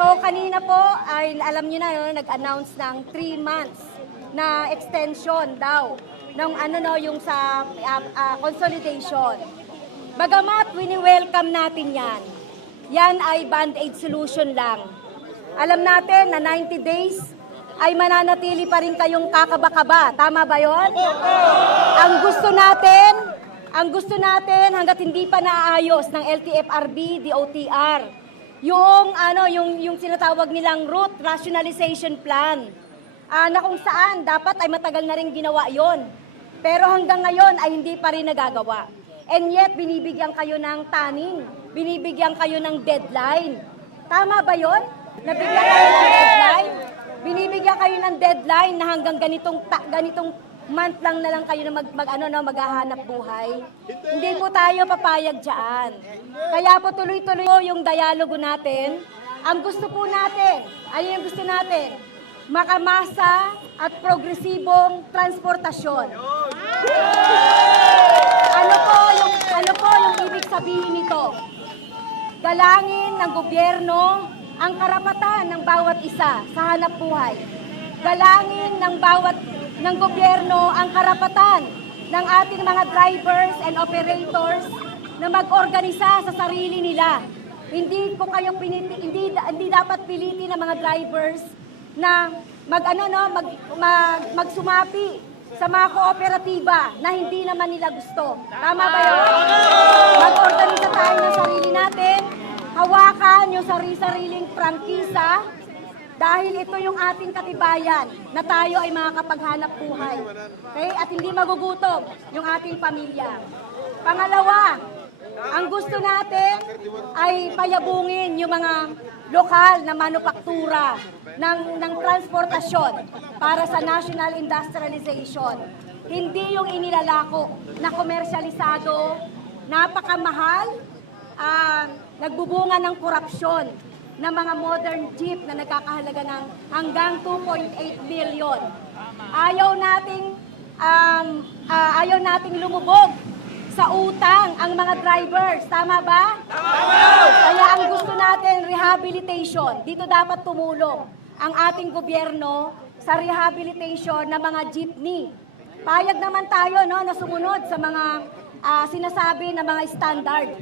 So kanina po, ay alam niyo na, no, nag-announce ng 3 months na extension daw ng yung sa consolidation. Bagamat wini-welcome natin yan, yan ay band-aid solution lang. Alam natin na 90 days ay mananatili pa rin kayong kakaba-kaba. Tama ba yun? Ang gusto natin hanggat hindi pa naayos ng LTFRB, DOTR, yung sinatawag nilang route rationalization plan, na kung saan dapat ay matagal na rin ginawa yon. Pero hanggang ngayon ay hindi pa rin nagagawa. And yet, binibigyan kayo ng taning, binibigyan kayo ng deadline. Tama ba yon? Nabigyan kayo ng deadline? Binibigyan kayo ng deadline na hanggang ganitong month lang na lang kayo na maghahanap buhay. Hindi po tayo papayag dyan. Kaya po tuloy-tuloy po yung dialogo natin. Ang gusto po natin, yung gusto natin? Makamasa at progresibong transportasyon. Ano po yung ibig sabihin nito? Galangin ng gobyerno ang karapatan ng bawat isa sa hanap buhay. Galangin ng gobyerno ang karapatan ng ating mga drivers and operators na mag-organisa sa sarili nila. Hindi dapat pilitin ng mga drivers na magsumapi sa mga kooperatiba na hindi naman nila gusto. Tama ba yun? Mag-organisa tayo ng sarili natin, hawakan yung sariling prangkisa, dahil ito yung ating katibayan na tayo ay makakapaghanap buhay. Okay? At hindi magugutom yung ating pamilya. Pangalawa, ang gusto natin ay payabungin yung mga lokal na manufaktura ng transportasyon para sa national industrialization. Hindi yung inilalako na komersyalisado, napakamahal, nagbubunga ng korupsyon ng mga modern jeep na nagkakahalaga ng hanggang 2.8 billion. Ayaw nating lumubog sa utang ang mga drivers. Tama ba? Tama! Kaya ang gusto natin, rehabilitation. Dito dapat tumulong ang ating gobyerno sa rehabilitation ng mga jeepney. Payag naman tayo na sumunod sa mga sinasabi na mga standard.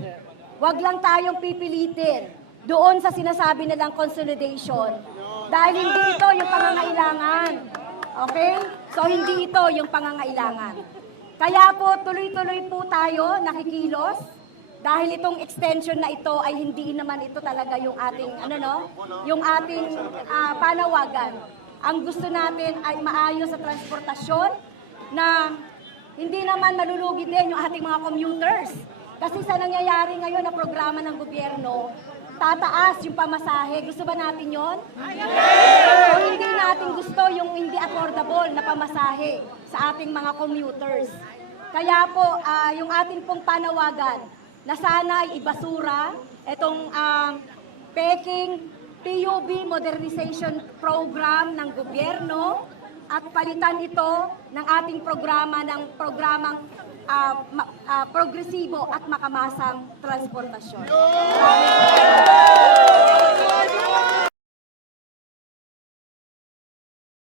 Huwag lang tayong pipilitin doon sa sinasabi nilang consolidation. Dahil hindi ito yung pangangailangan. Okay? So hindi ito yung pangangailangan. Kaya po tuloy-tuloy po tayo nakikilos dahil itong extension na ito ay hindi naman ito talaga yung ating yung ating panawagan. Ang gusto natin ay maayos sa transportasyon na hindi naman malulugi din yung ating mga commuters. Kasi sa nangyayari ngayon na programa ng gobyerno, tataas yung pamasahe. Gusto ba natin yon? So, hindi natin gusto yung hindi affordable na pamasahe sa ating mga commuters. Kaya po, yung ating pong panawagan na sana ay ibasura itong peking PUB Modernization Program ng gobyerno at palitan ito ng ating programang progresibo at makamasang transportasyon.